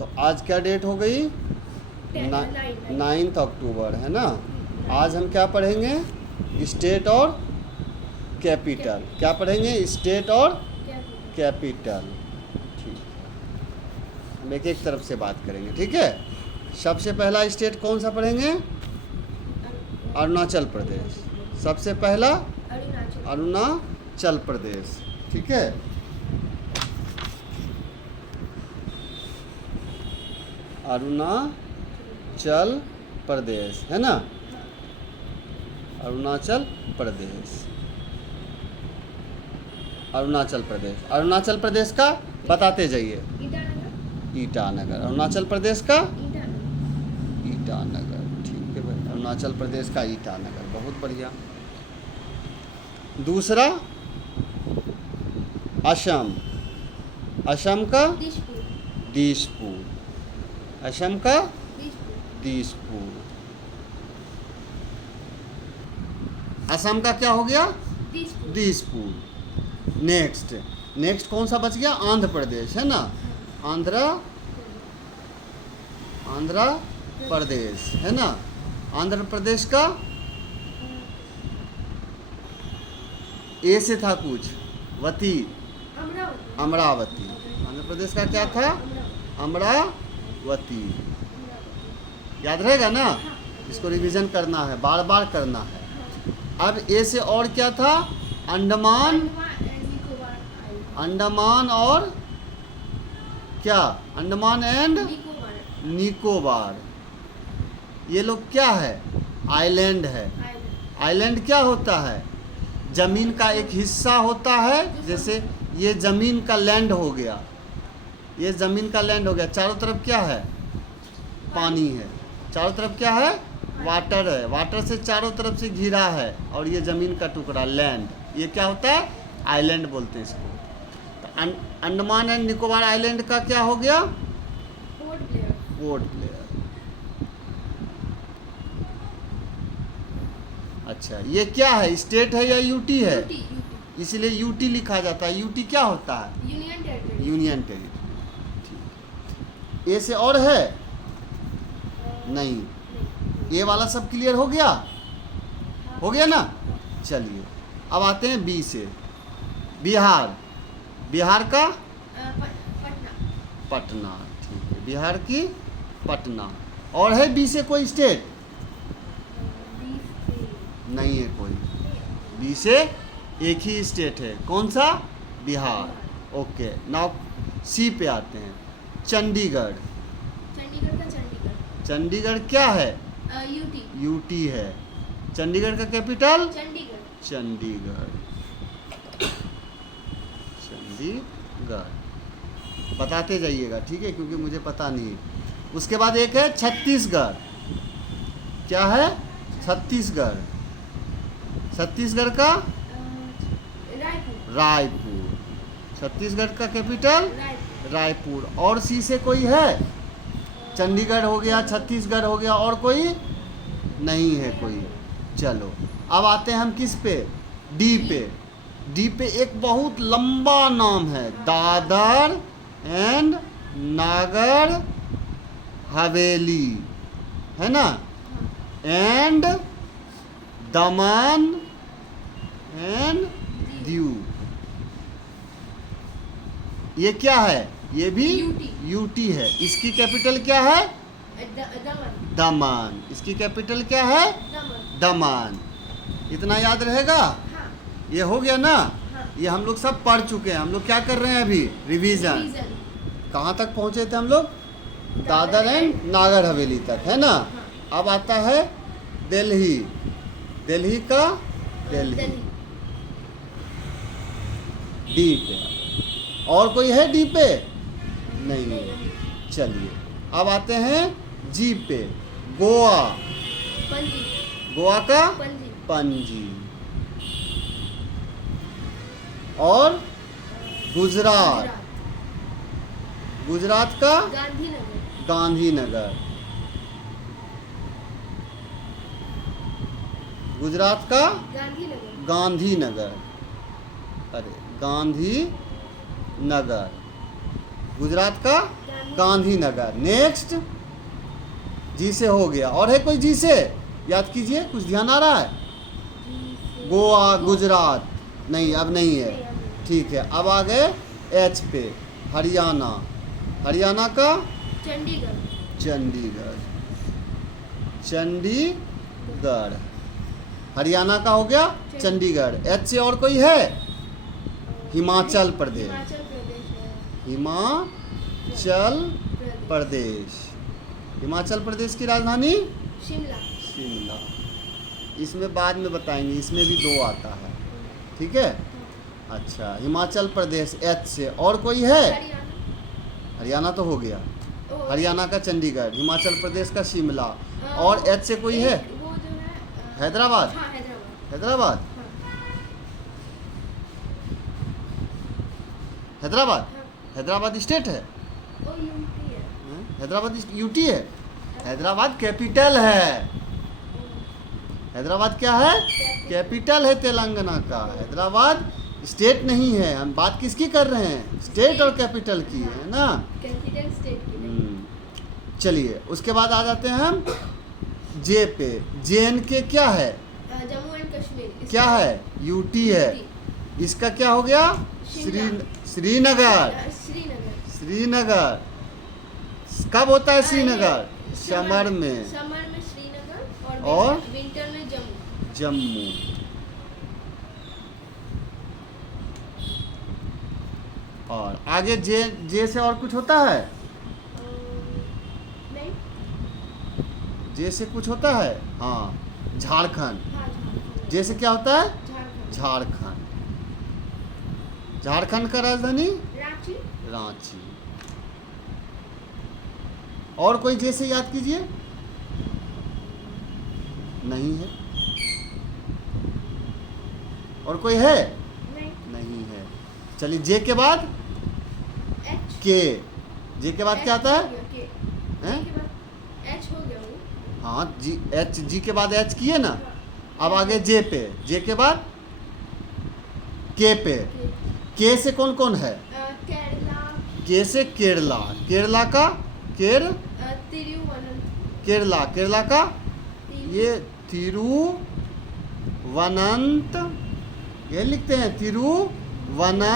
तो आज क्या डेट हो गई? 9 अक्टूबर है ना। आज हम क्या पढ़ेंगे? स्टेट और कैपिटल। क्या पढ़ेंगे? स्टेट और कैपिटल। ठीक है, हम एक एक तरफ से बात करेंगे, ठीक है। सबसे पहला स्टेट कौन सा पढ़ेंगे? अरुणाचल प्रदेश। सबसे पहला अरुणाचल प्रदेश, ठीक है। अरुणाचल प्रदेश है ना। अरुणाचल प्रदेश, अरुणाचल प्रदेश। अरुणाचल प्रदेश का बताते जाइए। ईटानगर। अरुणाचल प्रदेश का ईटानगर, ठीक है भाई। अरुणाचल प्रदेश का ईटानगर, बहुत बढ़िया। दूसरा असम। असम का दिसपुर। असम का दिसपुर। असम का क्या हो गया? दिसपुर। नेक्स्ट कौन सा बच गया? आंध्र प्रदेश है ना। आंध्र प्रदेश है ना। आंध्र प्रदेश का ए से था कुछ, वती, अमरावती। आंध्र प्रदेश का क्या था? अमरावती। याद रहेगा ना। इसको रिवीजन करना है, बार बार करना है। अब ए से और क्या था? अंडमान और क्या? अंडमान एंड निकोबार। ये लोग क्या है? आइलैंड है। आइलैंड क्या होता है? जमीन का एक हिस्सा होता है। जैसे ये जमीन का लैंड हो गया, ये जमीन का लैंड हो गया। चारों तरफ क्या है? पानी है। चारों तरफ क्या है? वाटर है। वाटर से चारों तरफ से घिरा है। और ये जमीन का टुकड़ा लैंड, ये क्या होता है? आइलैंड बोलते हैं इसको। तो अंडमान एंड निकोबार आइलैंड का क्या हो गया? Port Blair. अच्छा, ये क्या है? स्टेट है या यूटी है? इसलिए यूटी लिखा जाता है। यूटी क्या होता है? Union territory. ए से और है? नहीं। ये वाला सब क्लियर हो गया? हो गया ना। चलिए अब आते हैं बी से। बिहार। बिहार का पटना, ठीक है। बिहार की पटना। और है बी से कोई स्टेट? नहीं है कोई। बी से एक ही स्टेट है। कौन सा? बिहार। ओके, नाउ सी पे आते हैं। चंडीगढ़। चंडीगढ़ क्या है? यूटी है। चंडीगढ़ का कैपिटल? चंडीगढ़। बताते जाइएगा, ठीक है, क्योंकि मुझे पता नहीं। उसके बाद एक है छत्तीसगढ़। क्या है? छत्तीसगढ़। छत्तीसगढ़ का रायपुर। छत्तीसगढ़ का कैपिटल रायपुर। और सी से कोई है? चंडीगढ़ हो गया, छत्तीसगढ़ हो गया, और कोई नहीं है कोई। चलो अब आते हैं हम किस पे? डी पे। डी पे एक बहुत लंबा नाम है, दादर एंड नागर हवेली, है ना। And Daman and Diu. ये क्या है? ये भी यूटी है। इसकी कैपिटल क्या है? दमन। इसकी कैपिटल क्या है? दमन। इतना याद रहेगा? ये हो गया ना। ये हम लोग सब पढ़ चुके हैं। हम लोग क्या कर रहे हैं अभी? रिवीजन। कहाँ तक पहुँचे थे हम लोग? दादर एंड नागर हवेली तक, है ना। अब आता है दिल्ली। दिल्ली का दिल्ली। डी पे। और कोई है डी पे? नहीं है। चलिए अब आते हैं जी पे। गोवा। गोवा का पणजी। और गुजरात। गुजरात का गांधीनगर। गुजरात का गांधीनगर। अरे गांधीनगर। गुजरात का गांधीनगर। नेक्स्ट, जी से हो गया। और है कोई जी से? याद कीजिए, कुछ ध्यान आ रहा है? गोवा, गुजरात, नहीं अब नहीं है। ठीक है, अब आ गए एच पे। हरियाणा। हरियाणा का चंडीगढ़। चंडीगढ़। चंडीगढ़। हरियाणा का हो गया चंडीगढ़। एच से और कोई है? हिमाचल प्रदेश। हिमाचल प्रदेश है। हिमाचल प्रदेश। हिमाचल प्रदेश की राजधानी शिमला। शिमला। इसमें बाद में बताएंगे, इसमें भी 2 आता है। ठीक है, अच्छा, हिमाचल प्रदेश एच से। और कोई है? हरियाणा। हरियाणा तो हो गया। ओ, हरियाणा का चंडीगढ़, हिमाचल प्रदेश का शिमला। और एच से कोई है? वो जो है हैदराबाद। हाँ, हैदराबाद। हैदराबाद। हाँ, हैदराबाद। हाँ। हैदराबाद स्टेट है? ओ यूपी है। हैदराबाद यूटी है? हैदराबाद कैपिटल है। हैदराबाद क्या है? कैपिटल है तेलंगाना का। हैदराबाद स्टेट नहीं है। हम बात किसकी कर रहे हैं? स्टेट और कैपिटल की, है ना? कैपिटल स्टेट की नहीं। चलिए, उसके बाद आ जाते हैं हम जे पे। JNK क्या है? जम्मू एंड कश्मीर। क्या है? यूटी है। इसका क्या हो गया? शिमला। श्रीनगर। श्रीनगर। श्रीनगर कब होता है? श्रीनगर समर में। समर में श्रीनगर और विंटर में जम्मू। जम्मू। और आगे जे से और कुछ होता है? नहीं। जे से कुछ होता है? हाँ, झारखंड। हाँ, झारखंड। जे से क्या होता है? झारखंड। झारखंड। झारखंड का राजधानी रांची। रांची। और कोई जे से याद कीजिए। नहीं है। और कोई है? नहीं। नहीं है। चलिए, जे के बाद एच। के। जे के बाद क्या आता है? हैं? के बाद एच हो गया वो। हाँ, जी एच। जी के बाद एच किए ना। अब आगे जे पे। जे के बाद के पे। के से कौन कौन है? केरला। के से केरला। केरला का तिरुवनंतपुरम। केरला। केरला का ये तिरुवनंत, ये लिखते हैं तिरुवनंतपुरम।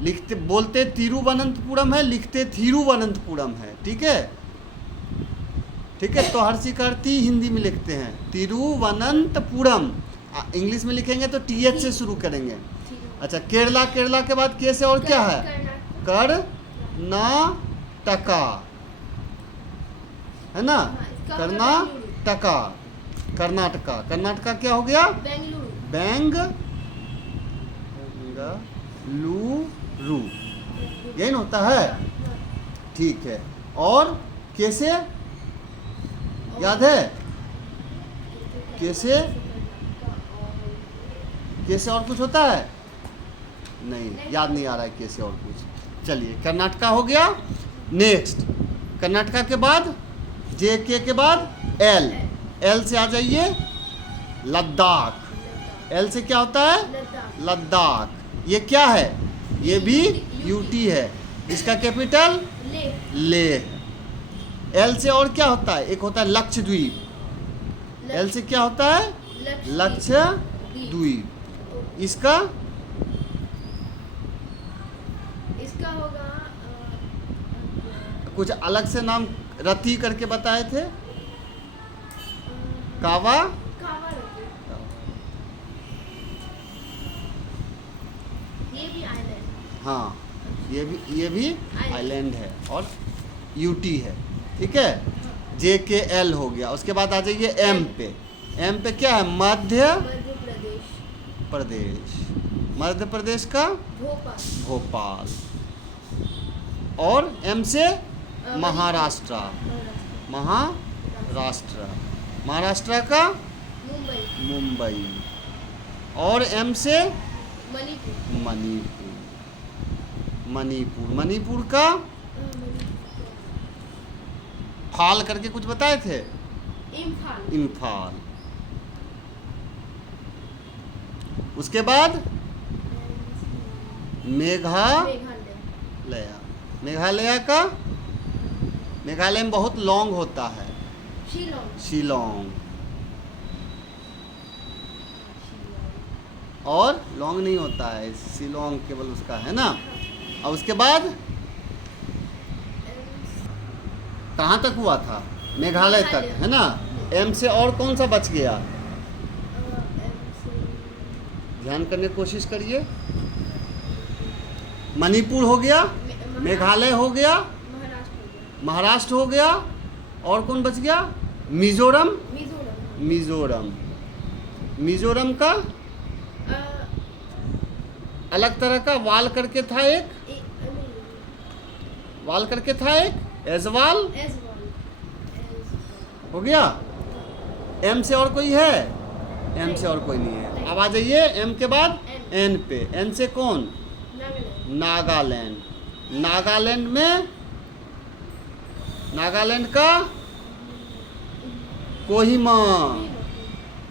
लिखते बोलते तिरुवनंतपुरम है, लिखते थिरुवनंतपुरम है। ठीक है, ठीक है। तो हर शिकारती हिंदी में लिखते हैं तिरुवनंतपुरम। इंग्लिश में लिखेंगे तो TH से शुरू करेंगे। अच्छा, केरला। केरला के बाद के से और क्या है? कर्नाटका, है ना? कर्नाटका। कर्नाटका। कर्नाटका क्या हो गया? बेंगलुरु। यही ना होता है? ठीक है। और कैसे याद है? कैसे कैसे और कुछ होता है? नहीं, याद नहीं आ रहा है कैसे और कुछ। चलिए, कर्नाटका हो गया। नेक्स्ट, कर्नाटका के बाद JK के बाद L। L से आ जाइए लद्दाख। L से क्या होता है? लद्दाख। ये क्या है? ये भी यूटी है। इसका कैपिटल लेह। L से और क्या होता है? एक होता है लक्षद्वीप। L से क्या होता है? लक्षद्वीप। इसका होगा कुछ अलग से नाम रति करके बताए थे। कावा। ये भी आइलैंड। हाँ, ये भी आइलैंड है और यूटी है। ठीक है, JKL हो गया। उसके बाद आ जाइए M पे। M पे क्या है? मध्य प्रदेश। मध्य प्रदेश का भोपाल। और M से महाराष्ट्र। महाराष्ट्र का मुंबई। और M से मणिपुर का फाल करके कुछ बताए थे? इम्फाल। उसके बाद मेघालय। मेघालय का मेघालय में बहुत लॉन्ग होता है। शिलोंग। शिलोंग। और लॉन्ग नहीं होता है, शिलोंग केवल उसका है ना। और उसके बाद कहाँ तक हुआ था? मेघालय तक है ना। एम से और कौन सा बच गया? ध्यान करने की कोशिश करिए। मणिपुर हो गया, मेघालय हो गया, महाराष्ट्र हो गया, और कौन बच गया? मिजोरम। मिजोरम। मिजोरम का अलग तरह का वाल करके था एक, वाल करके था एक एजवाल हो गया। एम से और कोई है? एम से और कोई नहीं है। अब आ जाइए एम के बाद एन पे। एन से कौन? नागालैंड। नागालैंड में नागालैंड का कोहिमा।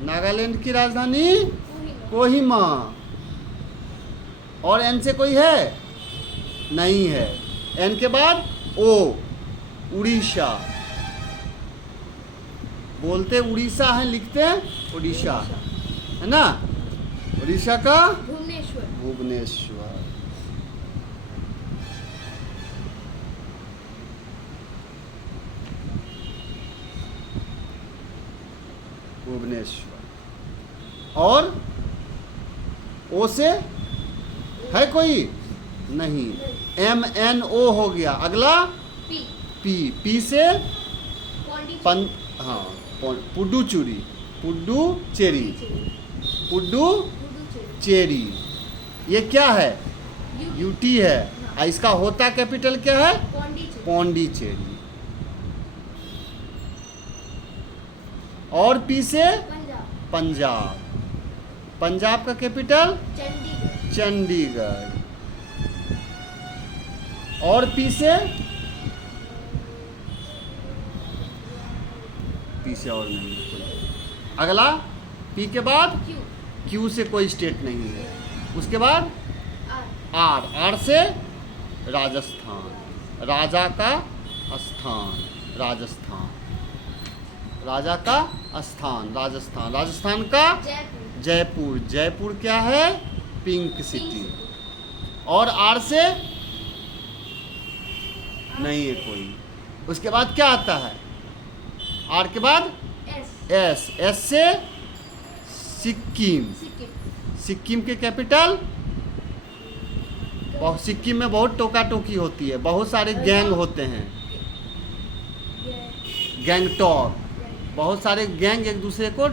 नागालैंड की राजधानी कोहिमा। और एन से कोई है? नहीं है। एन के बाद ओ, उड़ीसा। बोलते उड़ीसा है, लिखते हैं उड़ीसा, है ना। उड़ीसा का भुवनेश्वर। भुवनेश्वर। और ओ से है कोई? नहीं। एम एन ओ हो गया। अगला पी। पी से हाँ, पुडुचेरी। पुडुचेरी। पुडुचेरी। ये क्या है? यूटी है। और इसका होता कैपिटल क्या है? पौंडीचेरी। और पी से पंजाब। पंजाब का कैपिटल चंडीगढ़। और पी से और नहीं। अगला पी के बाद क्यू से कोई स्टेट नहीं है। उसके बाद आर। आर से राजस्थान। राजा का स्थान राजस्थान। राजा का स्थान राजस्थान। राजस्थान का जयपुर। जयपुर क्या है? Pink city. और आर से नहीं है कोई। उसके बाद क्या आता है? आर के बाद एस। एस से सिक्किम। सिक्किम के कैपिटल सिक्किम में बहुत टोका टोकी होती है, बहुत सारे गैंग होते हैं, गैंगटॉक। बहुत सारे गैंग एक दूसरे को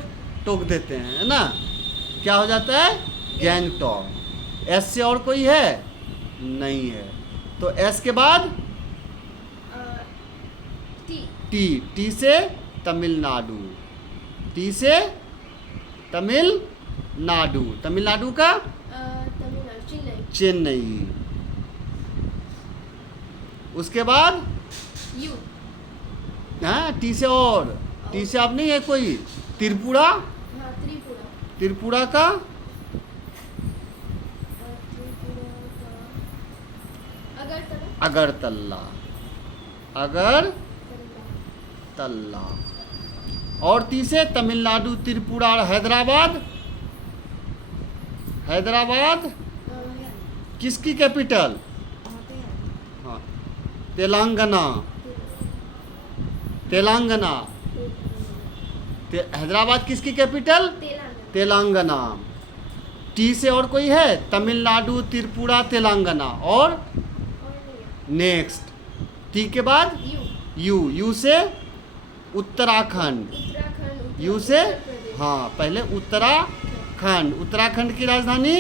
टोक देते हैं, है ना। क्या हो जाता है? गैंगटॉक। एस से और कोई है? नहीं है। तो एस के बाद टी। टी से तमिलनाडु। टी से तमिलनाडु। तमिलनाडु का चेन्नई। उसके बाद यू। हाँ, टी से और टी से आप नहीं है कोई? त्रिपुरा। त्रिपुरा का अगरतला। अगरतला। और टी से तमिलनाडु, त्रिपुरा और हैदराबाद। हैदराबाद किसकी कैपिटल? हाँ, तेलंगाना। तेलंगाना। हैदराबाद किसकी कैपिटल? तेलंगाना। टी से और कोई है? तमिलनाडु, त्रिपुरा, तेलंगाना। और नेक्स्ट टी के बाद यू। यू से उत्तराखंड। यू से हाँ, पहले उत्तराखंड। उत्तराखंड की राजधानी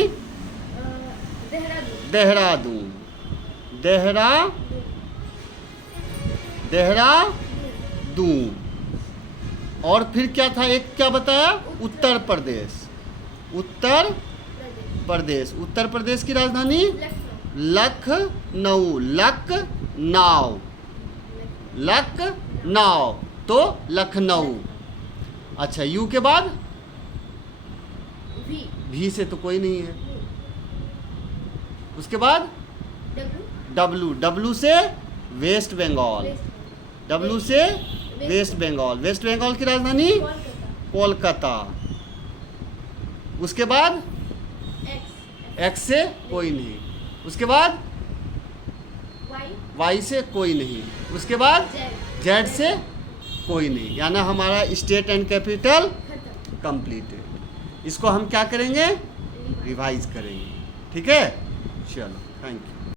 देहरादून। देहरादून। और फिर क्या था? एक क्या बताया? उत्तर प्रदेश। उत्तर प्रदेश। उत्तर प्रदेश की राजधानी लखनऊ। लखनऊ। लखनऊ। तो लखनऊ। अच्छा, यू के बाद भी से तो कोई नहीं है। उसके बाद W. डब्लू, डब्लू से वेस्ट बंगाल, West. डब्लू से वेस्ट बंगाल, वेस्ट बंगाल की राजधानी कोलकाता. कोलकाता। उसके बाद X. एक्स से कोई नहीं, उसके बाद Y. वाई से कोई नहीं, उसके बाद Z. जेड से कोई नहीं, यानी हमारा स्टेट एंड कैपिटल खत्म. कंप्लीटेड। इसको हम क्या करेंगे, Revise. रिवाइज करेंगे। ठीक है, चलो, थैंक यू।